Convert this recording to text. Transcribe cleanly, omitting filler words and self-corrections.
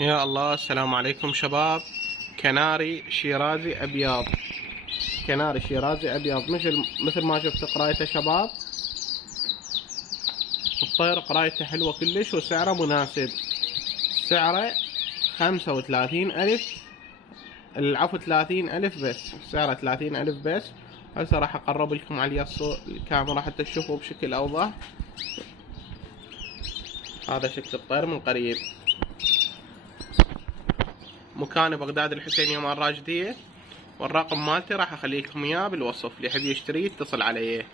يا الله، السلام عليكم شباب. كناري شيرازي ابيض، كناري شيرازي ابيض مثل ما شفت قرايته شباب. الطير قرايته حلوة كلش وسعره مناسب. سعره 35,000، العفو 30,000 بس. سعره 30,000 بس. هسه راح اقرب لكم على الكاميرا حتى تشوفوا بشكل اوضح. هذا شكل الطير من قريب. مكان بغداد الحسينية مال راشدية، والرقم مالتي راح اخلي لكم اياه بالوصف، اللي يحب يشتريه يتصل عليه.